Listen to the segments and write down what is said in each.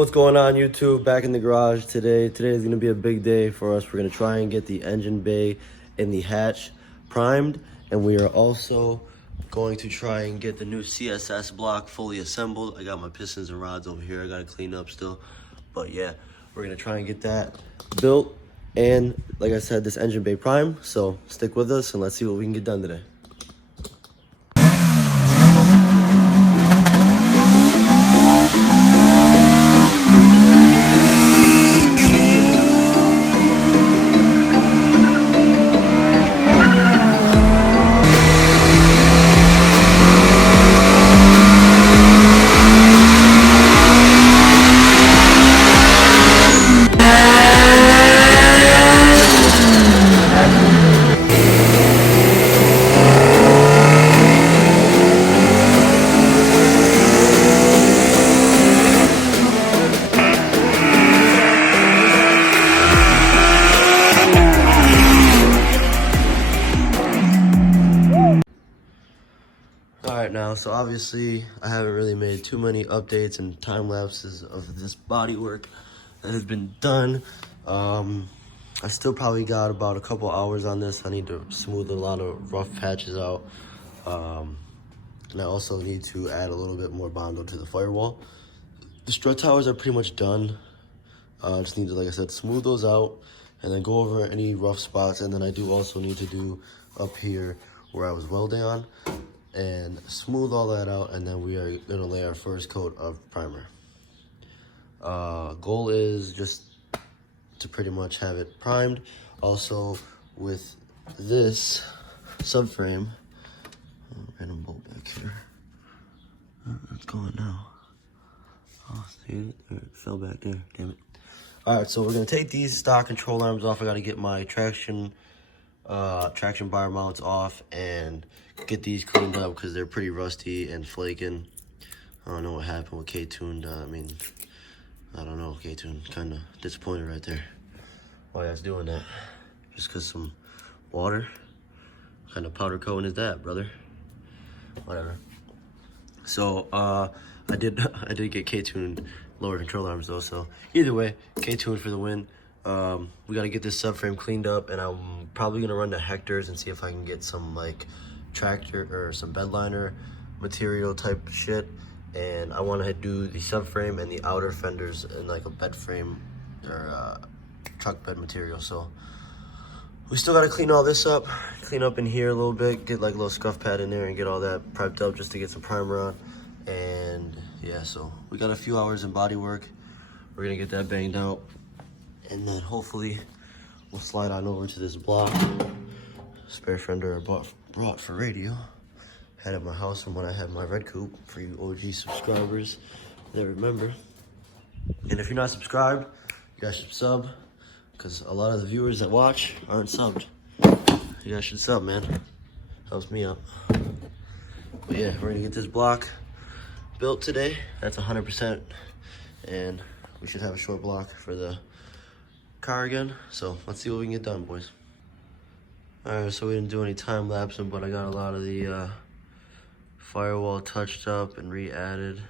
What's going on, YouTube? Back in the garage today. Today is going to be a big day for us. We're going to try and get the engine bay and the hatch primed, and we are also going to try and get the new CSS block fully assembled. I got my pistons and rods over here. I got to clean up still, but yeah, we're going to try and get that built and, like I said, this engine bay prime. So stick with us and let's see what we can get done today. Alright, now, so obviously I haven't really made too many updates and time lapses of this body work that has been done. I still probably got about a couple hours on this. I need to smooth a lot of rough patches out. And I also need to add a little bit more Bondo to the firewall. The strut towers are pretty much done. I just need to, like I said, smooth those out and then go over any rough spots. And then I do also need to do up here where I was welding on and smooth all that out, and then we are gonna lay our first coat of primer. Goal is just to pretty much have it primed. Also with this subframe, random bolt back here. It's going now. Oh, see it fell back there, damn it. All right, so we're gonna take these stock control arms off. I gotta get my traction bar mounts off and get these cleaned up because they're pretty rusty and flaking. I don't know what happened with K-Tune. I don't know. K-Tune kind of disappointed right there. Why I was doing that? Just because some water? What kind of powder coating is that, brother? Whatever. So I did get K-Tune lower control arms though. So either way, K-Tune for the win. We got to get this subframe cleaned up, and I'm probably gonna run to Hector's and see if I can get some like tractor or some bed liner material type shit. And I want to do the subframe and the outer fenders in like a bed frame or truck bed material. So we still got to clean all this up, clean up in here a little bit, get like a little scuff pad in there and get all that prepped up just to get some primer on. And yeah, so we got a few hours in body work. We're gonna get that banged out, and then hopefully we'll slide on over to this block. Spare fender I brought for radio. Had at my house from when I had my red coupe, for you OG subscribers that remember. And if you're not subscribed, you guys should sub, because a lot of the viewers that watch aren't subbed. You guys should sub, man. Helps me out. But yeah, we're gonna get this block built today. That's 100%. And we should have a short block for the car again. So let's see what we can get done, boys. Alright, so we didn't do any time lapsing, but I got a lot of the firewall touched up and re-added.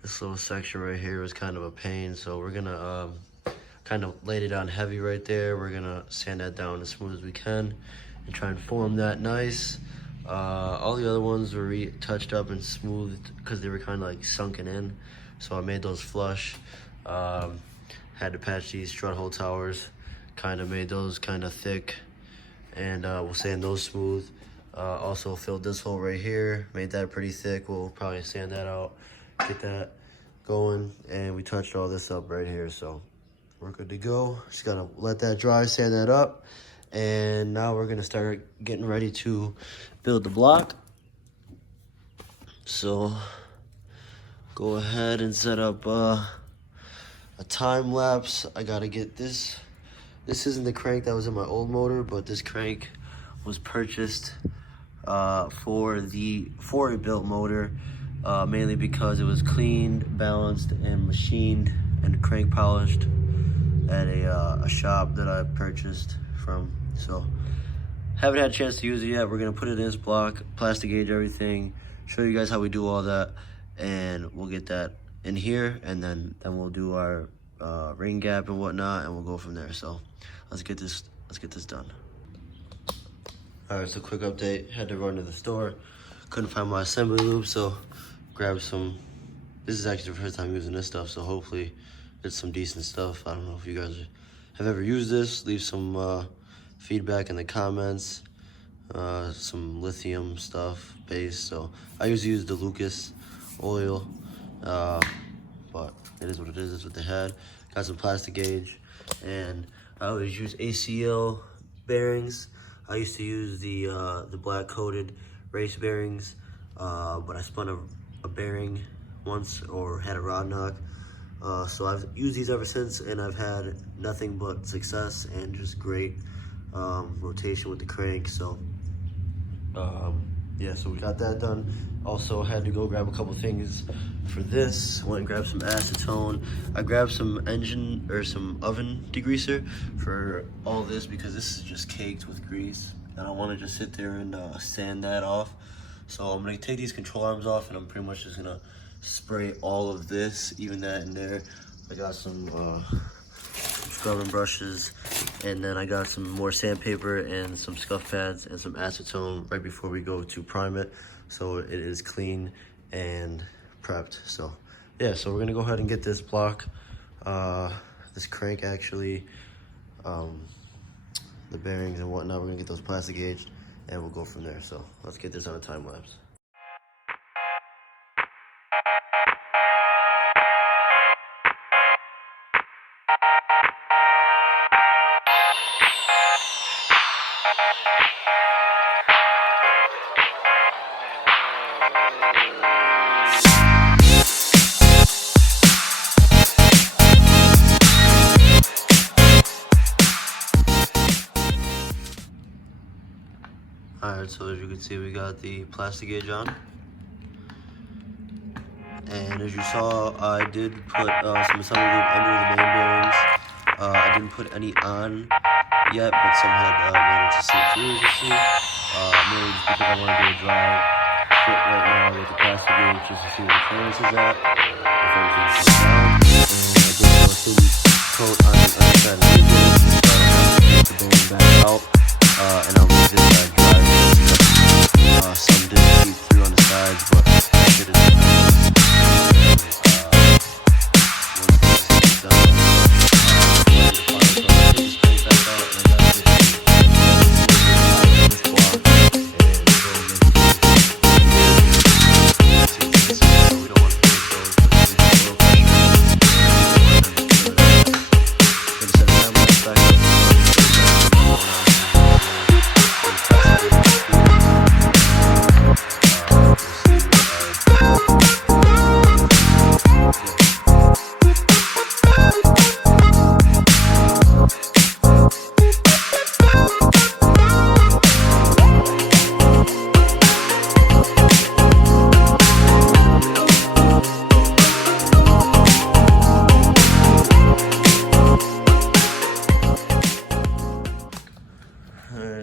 This little section right here was kind of a pain, so we're gonna kind of laid it on heavy right there. We're gonna sand that down as smooth as we can and try and form that nice. All the other ones were touched up and smoothed because they were kind of like sunken in, so I made those flush. Had to patch these strut hole towers, kind of made those kind of thick, and we'll sand those smooth. Also filled this hole right here, made that pretty thick. We'll probably sand that out, get that going, and we touched all this up right here, so we're good to go. Just gotta let that dry, sand that up, and now we're gonna start getting ready to build the block. So go ahead and set up a time lapse. I gotta get this. This isn't the crank that was in my old motor, but this crank was purchased for a built motor, mainly because it was cleaned, balanced, and machined and crank polished at a shop that I purchased from. So haven't had a chance to use it yet. We're gonna put it in this block, plastic gauge everything, show you guys how we do all that, and we'll get that in here, and then we'll do our ring gap and whatnot, and we'll go from there. So let's get this done. All right, so quick update. Had to run to the store. Couldn't find my assembly loop, so grabbed some. This is actually the first time using this stuff, so hopefully it's some decent stuff. I don't know if you guys have ever used this. Leave some feedback in the comments. Some lithium stuff base. So I usually use the Lucas oil, but it is what it is. That's what they had. Got some plastic gauge, and I always use ACL bearings. I used to use the black coated race bearings, but I spun a bearing once, or had a rod knock. So I've used these ever since, and I've had nothing but success and just great rotation with the crank. So yeah, so we got that done. Also had to go grab a couple things for this. Went and grabbed some acetone. I grabbed some engine or some oven degreaser for all this because this is just caked with grease, and I want to just sit there and sand that off. So I'm gonna take these control arms off, and I'm pretty much just gonna spray all of this, even that in there. I got some scrubbing brushes, and then I got some more sandpaper and some scuff pads and some acetone right before we go to prime it, so it is clean and prepped. So yeah, so we're gonna go ahead and get this block, this crank actually, the bearings and whatnot. We're gonna get those plastic gauged, and we'll go from there. So let's get this on a time lapse. Alright, so as you can see, we got the plastic gauge on. And as you saw, I did put some assembly lube under the main bearings. I didn't put any on yet, but some had managed to see through, as you see. Mainly just because I want to do a dry fit right now with the plastic gauge just to see where the clearance is at. If everything's down. And I did do a thin coat on the underside of the bearing, so I don't have to take the bearing back out. And I'll leave this dry. Some did seep through on the sides, but that shit is done.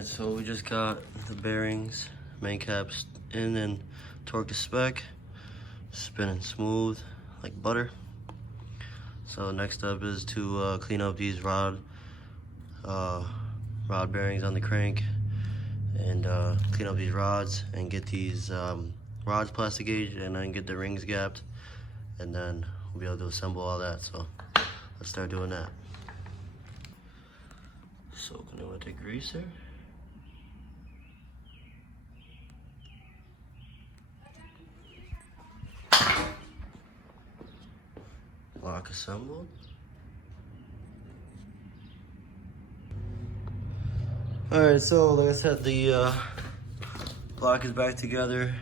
So we just got the bearings, main caps in and torqued to spec, spinning smooth like butter. So next up is to clean up these rod bearings on the crank, and clean up these rods and get these rods plastic gauged, and then get the rings gapped, and then we'll be able to assemble all that. So let's start doing that. Soaking it with the greaser. Block assembled. Alright, so like I said, the block is back together.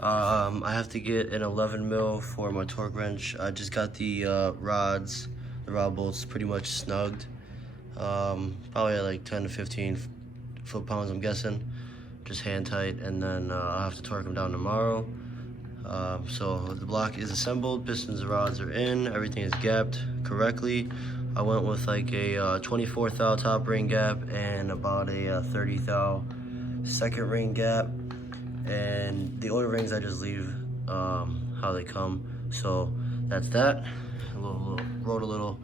I have to get an 11 mil for my torque wrench. I just got the rod bolts pretty much snugged. Probably at like 10 to 15 foot-pounds, I'm guessing. Just hand tight, and then I'll have to torque them down tomorrow. So the block is assembled, pistons and rods are in, everything is gapped correctly. I went with like a 24 thou top ring gap and about a 30 thou second ring gap. And the oil rings I just leave how they come. So that's that. Wrote a little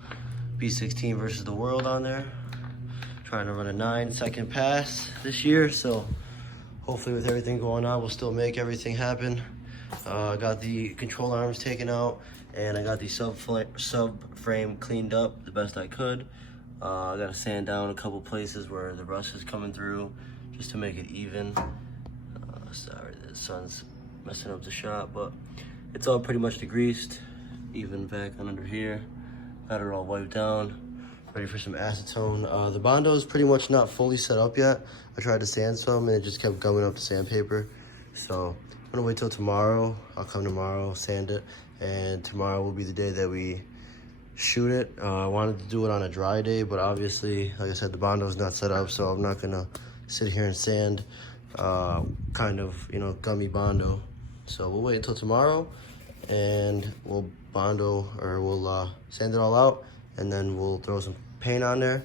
B16 versus the world on there. Trying to run a 9-second pass this year, so hopefully with everything going on, we'll still make everything happen. I got the control arms taken out, and I got the subframe cleaned up the best I could. I got to sand down a couple places where the rust is coming through, just to make it even. Sorry, the sun's messing up the shot, but it's all pretty much degreased, even back under here. Got it all wiped down, ready for some acetone. The Bondo is pretty much not fully set up yet. I tried to sand some and it just kept gumming up the sandpaper. So I'm gonna wait till tomorrow. I'll come tomorrow, sand it, and tomorrow will be the day that we shoot it. I wanted to do it on a dry day, but obviously, like I said, the Bondo is not set up, so I'm not gonna sit here and sand kind of, you know, gummy Bondo. So we'll wait until tomorrow, and we'll sand it all out, and then we'll throw some paint on there,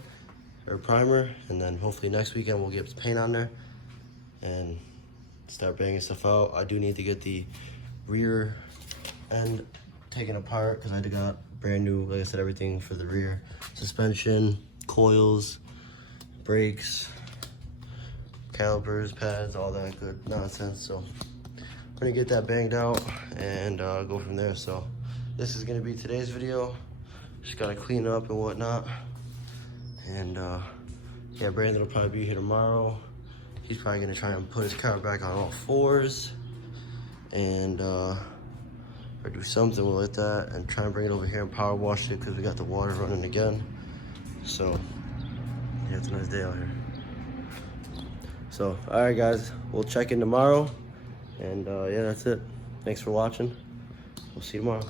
or primer, and then hopefully next weekend we'll get some paint on there and start banging stuff out. I do need to get the rear end taken apart because I got brand new, like I said, everything for the rear. Suspension, coils, brakes, calipers, pads, all that good nonsense. So I'm gonna get that banged out and go from there. So this is gonna be today's video. Just gotta clean up and whatnot. And yeah, Brandon will probably be here tomorrow. He's probably gonna try and put his car back on all fours and or do something with that and try and bring it over here and power wash it because we got the water running again. So yeah, it's a nice day out here. So all right guys, we'll check in tomorrow, and yeah, that's it. Thanks for watching. We'll see you tomorrow.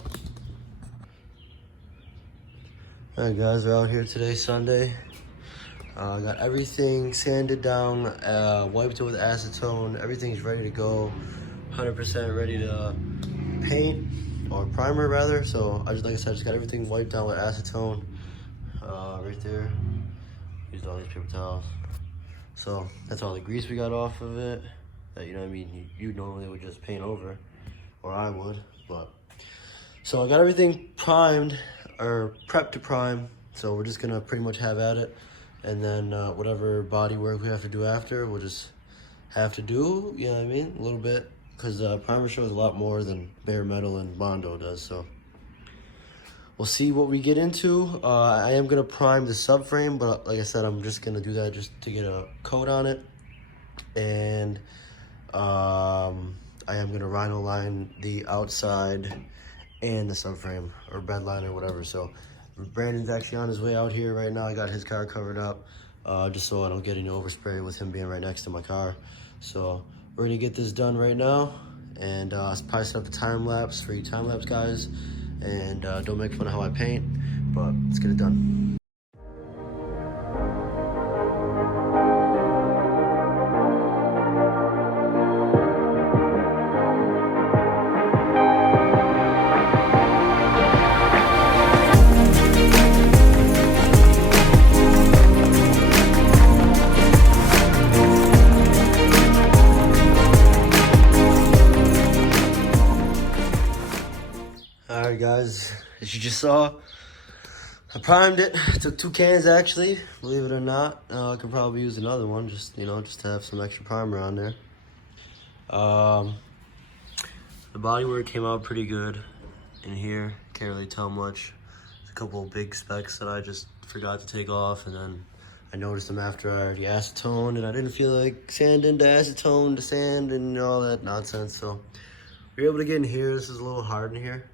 All right guys, we're out here today, Sunday. Got everything sanded down, wiped it with acetone. Everything's ready to go, 100% ready to paint, or primer rather. So like I said, just got everything wiped down with acetone right there. Used all these paper towels. So that's all the grease we got off of it. That, you know what I mean, you normally would just paint over, or I would, but. So I got everything primed, or prepped to prime. So we're just gonna pretty much have at it. And then whatever body work we have to do after, we'll just have to do, you know what I mean, a little bit. Because primer shows a lot more than bare metal and Bondo does, so. We'll see what we get into. I am gonna prime the subframe, but like I said, I'm just gonna do that just to get a coat on it. And I am gonna rhino line the outside and the subframe, or bed line, or whatever. So Brandon's actually on his way out here right now. I got his car covered up, just so I don't get any overspray with him being right next to my car. So we're gonna get this done right now, and probably set up the time lapse for you time lapse guys. And don't make fun of how I paint, but let's get it done. Alright guys, as you just saw, I primed it. Took 2 cans actually, believe it or not. I could probably use another one, just, you know, just to have some extra primer on there. The bodywork came out pretty good in here. Can't really tell much. There's a couple of big specks that I just forgot to take off, and then I noticed them after I already acetoned, and I didn't feel like sanding to acetone to sand and all that nonsense. So we were able to get in here. This is a little hard in here,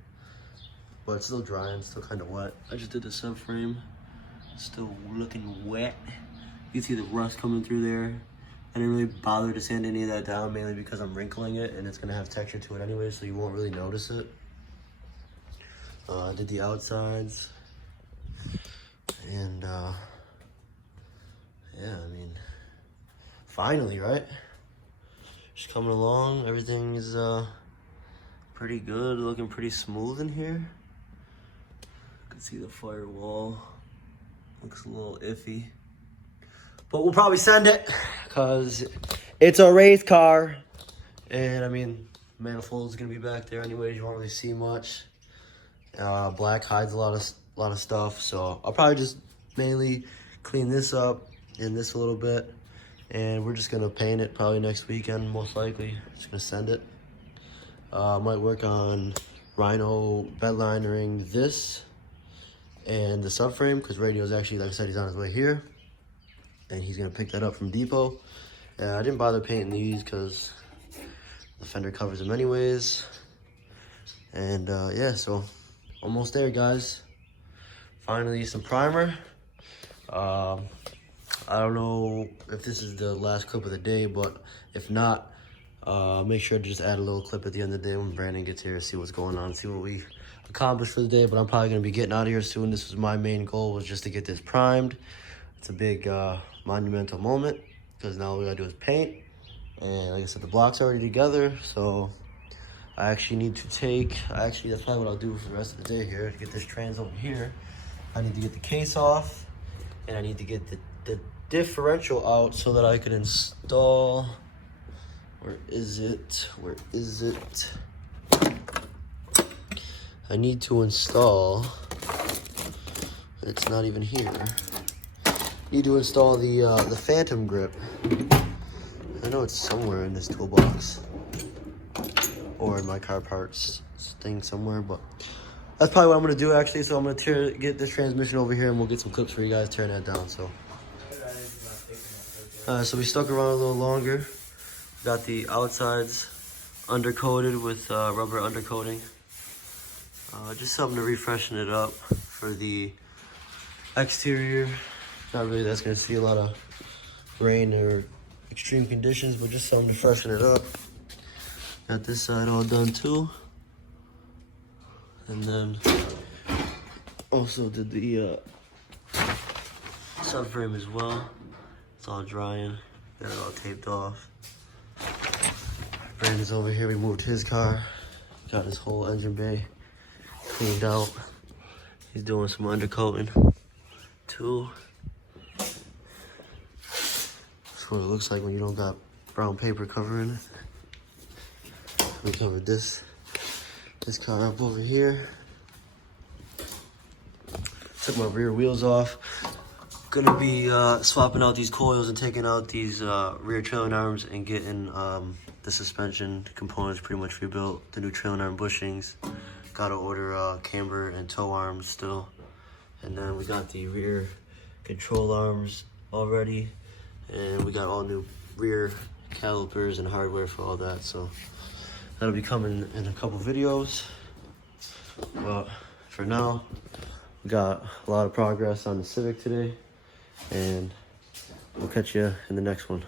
but it's still dry and still kind of wet. I just did the subframe, still looking wet. You can see the rust coming through there. I didn't really bother to sand any of that down, mainly because I'm wrinkling it and it's gonna have texture to it anyway, so you won't really notice it. I did the outsides, and yeah, I mean, finally, right? Just coming along, everything is pretty good, looking pretty smooth in here. You can see the firewall, looks a little iffy. But we'll probably send it, because it's a race car. And I mean, manifold's gonna be back there anyways, you won't really see much. Black hides a lot of stuff, so I'll probably just mainly clean this up and this a little bit, and we're just gonna paint it probably next weekend, most likely. Just gonna send it. Might work on Rhino bedlinering this and the subframe, because radio's actually, like I said, he's on his way here, and he's gonna pick that up from Depot. And I didn't bother painting these because the fender covers them anyways. And yeah, so almost there, guys. Finally, some primer. I don't know if this is the last clip of the day, but if not, make sure to just add a little clip at the end of the day when Brandon gets here, see what's going on, see what we accomplished for the day. But I'm probably gonna be getting out of here soon. This was my main goal, was just to get this primed. It's a big monumental moment, because now all we gotta do is paint. And like I said, the block's already together, so I actually need to that's probably what I'll do for the rest of the day here, to get this trans over here. I need to get the case off, and I need to get the differential out so that I can install, where is it? I need to install, it's not even here. I need to install the phantom grip. I know it's somewhere in this toolbox, or in my car parts thing somewhere, but that's probably what I'm gonna do actually. So I'm gonna get this transmission over here, and we'll get some clips for you guys tearing that down. So so we stuck around a little longer. Got the outsides undercoated with rubber undercoating. Just something to refreshen it up for the exterior. Not really that's gonna see a lot of rain or extreme conditions, but just something to freshen it up. Got this side all done too. And then also did the subframe as well. It's all drying. Got it all taped off. Brandon's over here. We moved his car. Got his whole engine bay cleaned out. He's doing some undercoating too. That's what it looks like when you don't got brown paper covering it. We covered this car up over here. Took my rear wheels off. Gonna be swapping out these coils and taking out these rear trailing arms and getting the suspension components pretty much rebuilt. The new trailing arm bushings. Gotta order camber and toe arms still. And then we got the rear control arms already. And we got all new rear calipers and hardware for all that. So that'll be coming in a couple videos. But for now, we got a lot of progress on the Civic today, and we'll catch you in the next one.